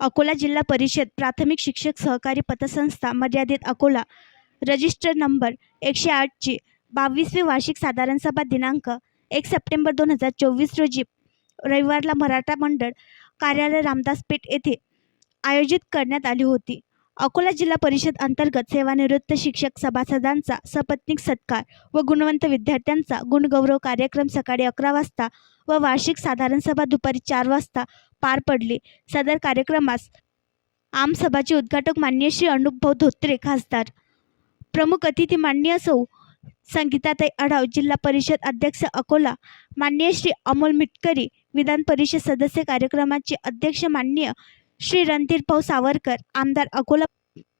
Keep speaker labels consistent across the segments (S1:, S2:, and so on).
S1: अकोला जिल्हा परिषद प्राथमिक शिक्षक सहकारी पतसंस्था मर्यादित अकोला. रजिस्टर नंबर एकशे आठची बावीसवी वार्षिक साधारण सभा दिनांक एक सप्टेंबर दोन हजार चोवीस रोजी रविवारला मराठा मंडळ कार्यालय रामदास पेठ येथे आयोजित करण्यात आली होती. अकोला जिल्हा परिषद अंतर्गत सेवानिवृत्त शिक्षक सभासदांचा सपत्नीक सत्कार व गुणवंत विद्यार्थ्यांचा गुणगौरव कार्यक्रम सकाळी अकरा वाजता व वार्षिक साधारण सभा दुपारी चार वाजता पार पडली. सदर कार्यक्रमास आमसभाचे उद्घाटक माननीय श्री अनुपभाऊ धोत्रे खासदार. प्रमुख अतिथी माननीय सौ संगीताताई आढाव जिल्हा परिषद अध्यक्ष अकोला माननीय श्री अमोल मिटकरी विधान परिषद सदस्य कार्यक्रमाचे अध्यक्ष माननीय श्री रणधीरभाऊ सावरकर आमदार अकोला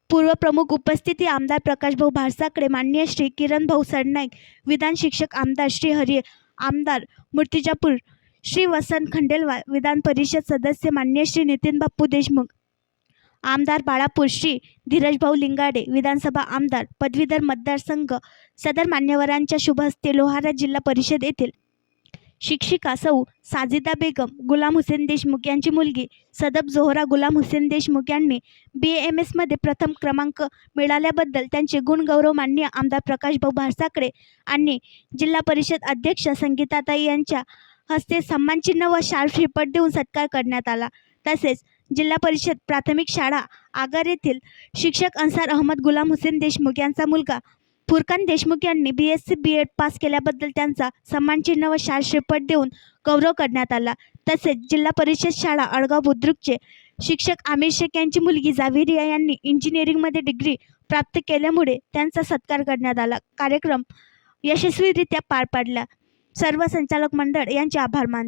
S1: पूर्व प्रमुख उपस्थिती आमदार प्रकाशभाऊ भारसाकडे माननीय श्री किरणभाऊ सरनाईक विधान शिक्षक आमदार श्री हरी आमदार मूर्तिजापूर श्री वसंत खंडेलवाल विधान परिषद सदस्य माननीय श्री नितीन बाप्पू देशमुख आमदार बाळापूर श्री धीरजभाऊ लिंगाडे विधानसभा आमदार पदवीधर मतदारसंघ सदर मान्यवरांच्या शुभ हस्ते लोहारा जिल्हा परिषद येथील शिक्षिका सौ साजिदा बेगम गुलाम हुसेन देशमुख यांची मुलगी सदब जोहरा गुलाम हुसेन देशमुख यांनी बी एम एसमध्ये प्रथम क्रमांक मिळाल्याबद्दल त्यांचे गुणगौरव मान्य आमदार प्रकाशभाऊ भारसाकडे आणि जिल्हा परिषद अध्यक्ष संगीताताई यांच्या हस्ते सन्मानचिन्ह व शाल श्रीपट देऊन सत्कार करण्यात आला. तसेच जिल्हा परिषद प्राथमिक शाळा आगार येथील शिक्षक अन्सार अहमद गुलाम हुसेन देशमुख यांचा मुलगा फुरकान देशमुख यांनी B S C B Ed pass केल्याबद्दल त्यांचा सन्मानचिन्ह व शाल श्रीपट देऊन गौरव करण्यात आला. तसेच जिल्हा परिषद शाळा अडगाव बुद्रुकचे शिक्षक आमिर शेख यांची मुलगी जावेरिया यांनी इंजिनिअरिंगमध्ये डिग्री प्राप्त केल्यामुळे त्यांचा सत्कार करण्यात आला. कार्यक्रम यशस्वीरित्या पार पाडला. सर्व संचालक मंडळ यांचे आभार मान